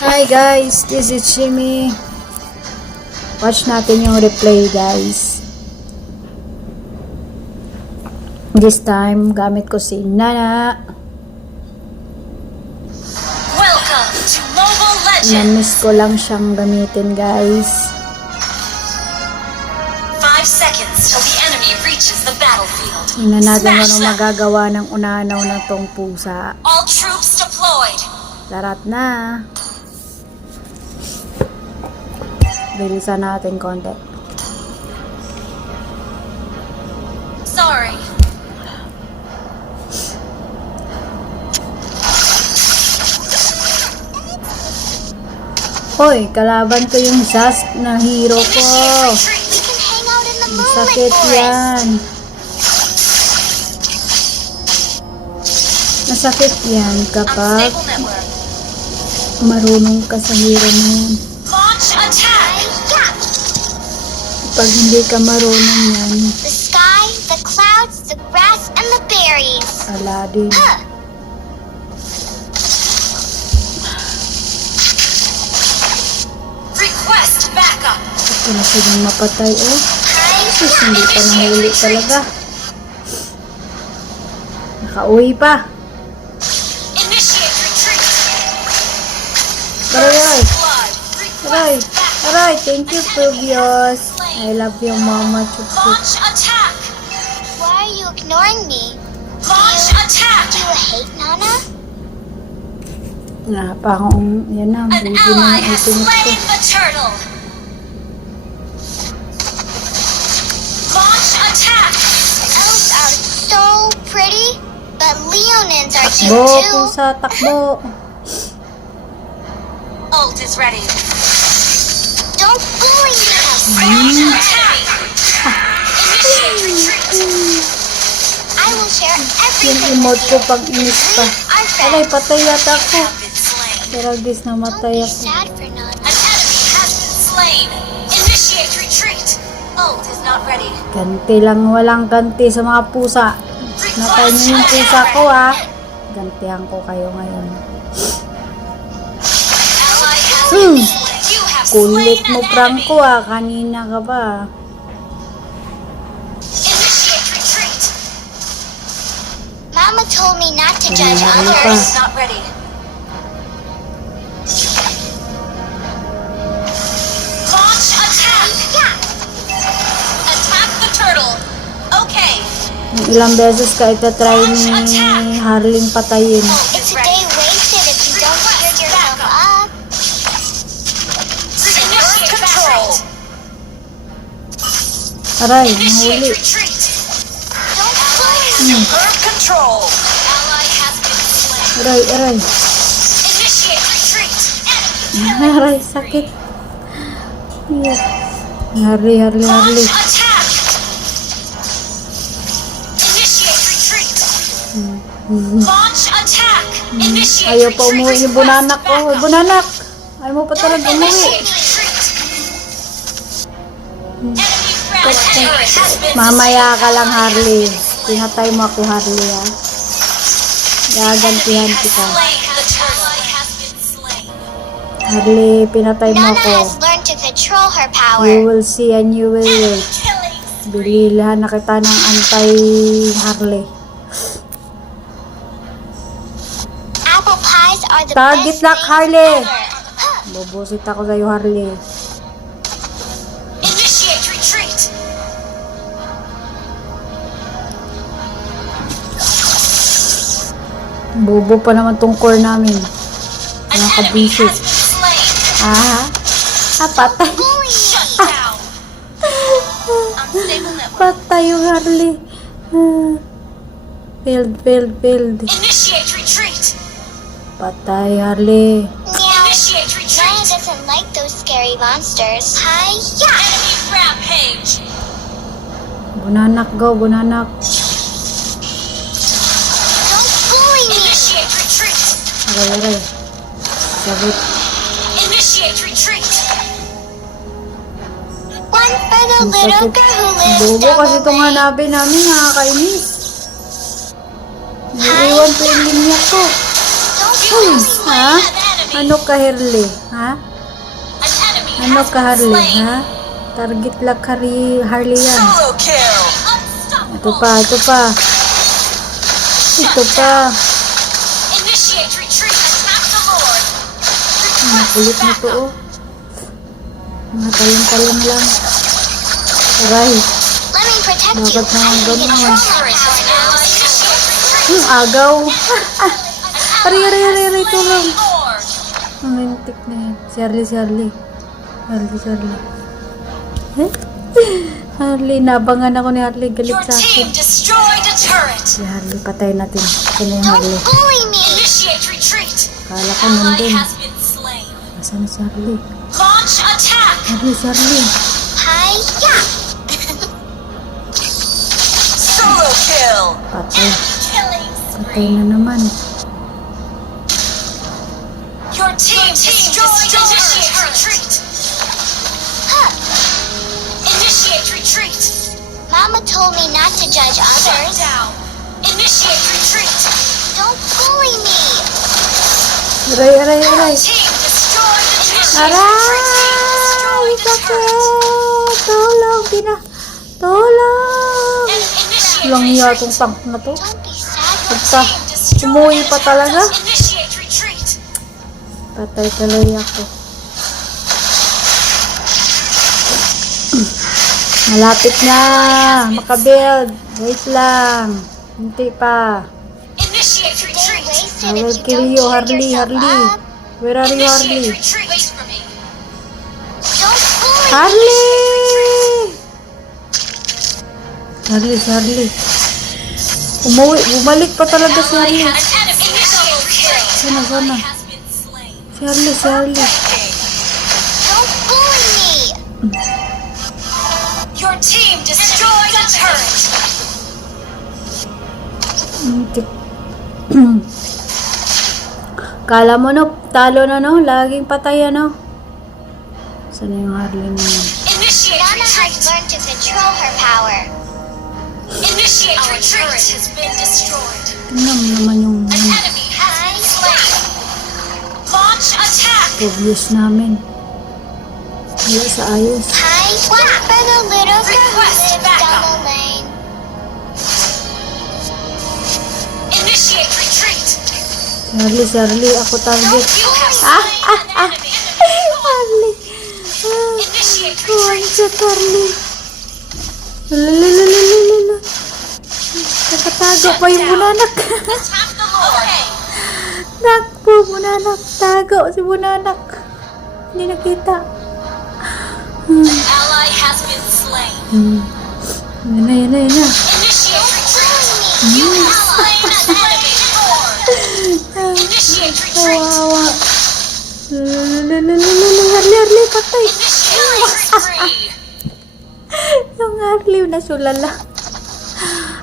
Hi guys, this is Jimmy. Watch natin yung replay guys. This time, gamit ko si Nana. Welcome to Mobile Legends! Na-miss ko lang siyang gamitin guys. 5 seconds till the enemy reaches the battlefield. Tingnan natin kung Smash ano them! magagawa ng unanaw na tong pusa. All troops deployed! Larat na. Bilisan natin konti. Sorry. Hoy, kalaban ko yung Zast na hero ko. Initiate retreat! We can hang out in the Masakit moonlit forest. yan. Masakit yan kapag Unstable network. marunong ka sa hero na yan. Launch attack! Yeah. Pag hindi ka marunong yan, The sky, the clouds, the grass, and the berries. ala din. Huh. Request backup! Ito na silang mapatay oh. Time Sus, to hindi pa nahuli talaga. Nakauwi pa. Initiate retreat! Aray, Blood! aray, Request backup! aray. Thank you, Pubios. I love you, Mama Chup-Chup. Launch attack! Why are you ignoring me? Launch attack! Do you hate Nana? Wala pa akong, yan na, An buti na ally ang has itinit ko. slain the turtle! Launch attack! Elves are so pretty, but Leonins are cute Takbo, too. pusa, takbo. Ult is ready. Don't bully me. Launch attack! Initiate retreat! I will share Yung everything emote with ko you. pang inis pa. Our Aray, friends. patay yata ako. Have been slain. Pero guys, Don't namatay be ako. sad for Nana. An enemy has been slain. Initiate retreat. Ult is not ready. Ganti lang, walang ganti sa mga pusa. Natay niyo yung pusa ko ah. Gantihan ko kayo ngayon. Ally has Hmm. been slain. You have Kulit slain mo, an enemy. Franco ah. Kanina ka ba? Initiate retreat. Mama told me not to judge Ano pa? others. Not ready. Launch attack. Attack the turtle. Okay. Yung ilang beses ka itatry ni Harling patayin. It's a day wasted if you don't cheer yourself up. Initiate control. Aray, Initiate nahuli. retreat. Don't bully me. Superb control. Ally has been slain. Aray, aray. Initiate retreat. Enemy Aray, sakit. Yeah. Harley, Harley, Harley. launch attack. Initiate retreat. Launch attack. Initiate Ayaw pa retreat. umuwi yung bunanak ko. Request Bunanak! Ayaw mo pa talaga umuwi. Initiate retreat. Enemy ground turret has been Mamaya ka lang, Harley. Pinatay mo ako, Harley, ha. Gagantihan kita. slain. The ally has been slain. Harley, pinatay mo Nana ako. has learned to control her You power. will see and you will wait. Killing. Bilihan na kita ng anti-Harley. Apple pies are the Target best lock, things Harley. ever. Huh. Bubusit ako sa'yo, Harley. Initiate retreat. Bobo pa naman tong core namin. An enemy Nakabwisit. has been slain. Ah, patay. Shut down. Unstable network. Patay yung Harley. Ah. Failed. Initiate retreat. Patay, Harley. Meow. Initiate Nana retreat. doesn't like those scary monsters. Hi-ya! Enemy rampage. Bunanak, go, bunanak. Don't bully me. Initiate retreat. Aray. Sabit. Initiate retreat. One for the Ang little sakit. girl who lives Bobo down kasi the itong lane. hanapin namin, nakakainis. Naiiwan ko yung linya ko. Don't You Uy, have slain ha? an enemy. Ano ka, Harley? Ha? An enemy Ano has ka, been Harley? slain. Ha? Target lock Harley yan. Solo kill. Ito pa, ito pa. Ito pa. Initiate retreat. Attack the Lord. Ang kulit Request nito, backup. oh. Mga talong-talong lang. Aray. Let me protect you. Bakit naman I can ganun? control my power now. Initiate retreat. Agaw. Aray, tulong. Lord. Romantic na yan. Charlie. Eh? Harley, nabangan ako ni Harley. Galit Your sa akin. team destroyed a turret. Si Harley, patay natin. Sino yung Don't Harley? bully me. Initiate retreat. Kala ko Ally nandun. has been slain. Asan na si Harley? Launch attack. Charlie. Hi-ya. Solo kill. Patay. Killing Patay na naman. Your team destroyed a turret. Retreat. Huh. Initiate retreat. Mama told me not to judge Shut others. down. Initiate retreat. Don't bully me. Aray. Team destroyed a turret. Aray! Sakit! Tulong! Tulong! Initiate Lang niya retreat. itong tank na to. Don't be sad. Basta, Team destroyed umuwi a pa turret. talaga. Initiate retreat. Patay tuloy ako. Malapit na! Makabuild! Wait lang! Hindi pa. Initiate Stay retreat. wasted I if will you kill don't you, cheer Harley. yourself up. Where are you, Initiate Harley? retreat. Wait for me. Don't bully Harley! Harley. Bumalik pa talaga si Harley. An enemy double kill. Sana. Has been slain. Si Harley. Don't bully me. Your team destroyed a turret. Kala mo no, talo na no, laging patay ano. Sana yung Harley na yun? Initiate Nana has retreat. learned to control her power. Initiate retreat. Turret has been destroyed. Tingnan mo naman yung An enemy has been slain. Launch attack. obvious namin. Wala sa ayos. Hi, one for the little girl who Request lives backup. down the lane. Initiate retreat. Si Harley, ako target. You have slain an enemy. Harley. Initiate One retreat. shot, Harley. Lalalala. Nakatago pa yung bunanak. Attack the Lord. Nakpo, bunanak. Tago si bunanak. Hindi nakita. An ally has been slain. Yan na. Initiate retreat. You have slain an enemy. Lord. Initiate retreat. Kawawa. Harley, patay. Initiate spree. Yung Harley na sulala.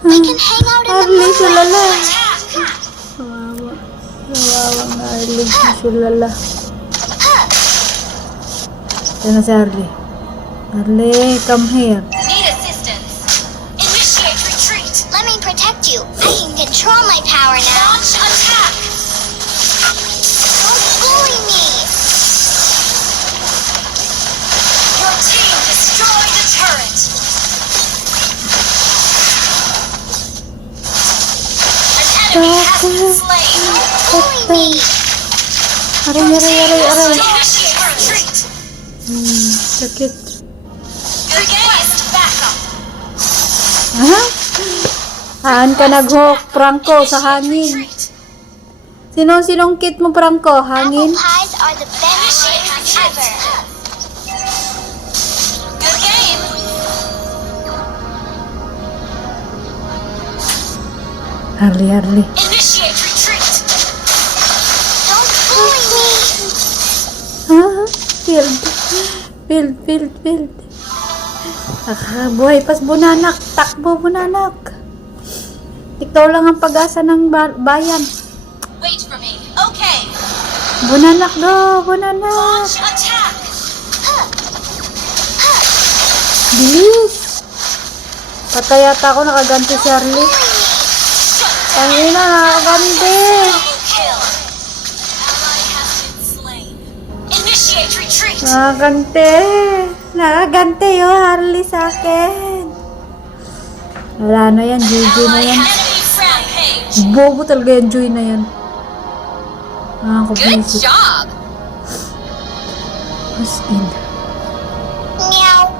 We can hang out in the Harley, moonlight. sulala. Attack. Kawawa. Kawawa ng Harley na sulala. Yan na si Harley. Harley, come here. Need assistance. Initiate retreat. Let me protect you. I can control my power now. Launch attack. Don't bully me. Your team destroyed a turret. An enemy has been slain. Bully me. Aray. Initiate retreat. Sakit. Request backup. Ha? Saan ka nag-hook, Franco, sa hangin? Retreat. Sinong kit mo, Franco? Apple Hangin? pies are the best thing ever. Good game. Harley. Initiate retreat. Don't bully me. Ha? Field. Buhay pas bunanak. Takbo, bunanak. Ikaw lang ang pag-asa ng bayan. Wait for me. Okay. Bunanak do, bunanak. Launch attack. Bilis. Patay yata ako, nakaganti si Harley. Tangina, nakaganti. Double kill. Ally has been slain. Initiate retreat. Nakagante. Nakagante yung Harley sa akin. Wala na yan. GG na yan. Enemy rampage. Bobo talaga yung Joy na yan. Good Nakakabuisit. job. As in. Meow.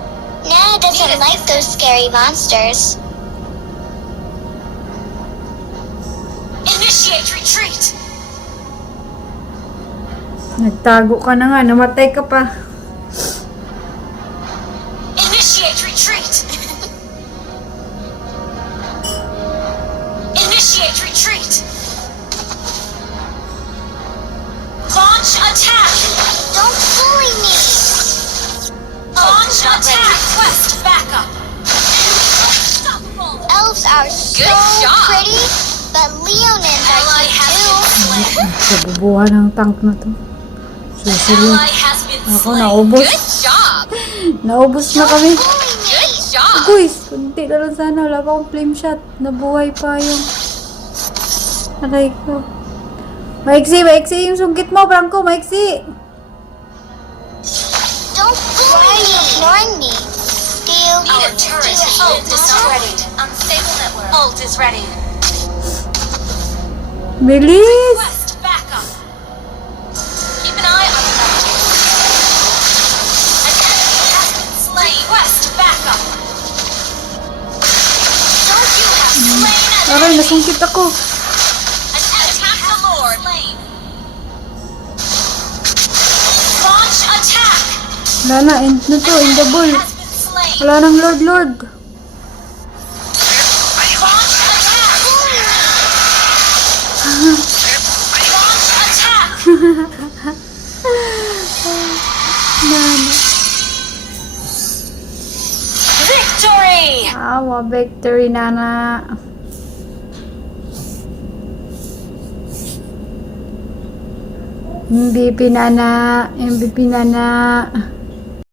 Nana doesn't like those scary monsters. Initiate retreat. Nagtago ka na nga. Namatay ka pa. Initiate retreat. Initiate retreat. Launch attack. Don't bully me. Launch attack. Request backup. Unstoppable. Elves are so Good job. pretty, but Leonins are Ally cute has too. been slain. Kabubuhan ng tank na to. Susunod. Ally has been Ako, slain. naubos. Good job. Naubos na kami. Bully me. Good job. Guys, kunti na lang sana. Wala pa akong flame shot. Nabuhay pa yung... Aray ko. Maiksi yung sungkit mo, Franco. Maiksi. Don't bully me. Why are you ignoring me? Do you Our turret has been discredited. Unstable network. Ult is ready. Bilis. Request backup. Keep an eye on the map. An enemy has been slain. Request backup. Don't you have slain an Aray, nasungkit ako. An enemy has been slain. Launch attack. Wala na, end na to. End the ball. Has been slain. Wala nang Lord. Launch attack. Launch attack. Victory. Awa, victory, Nana. MVP, Nana. MVP, Nana.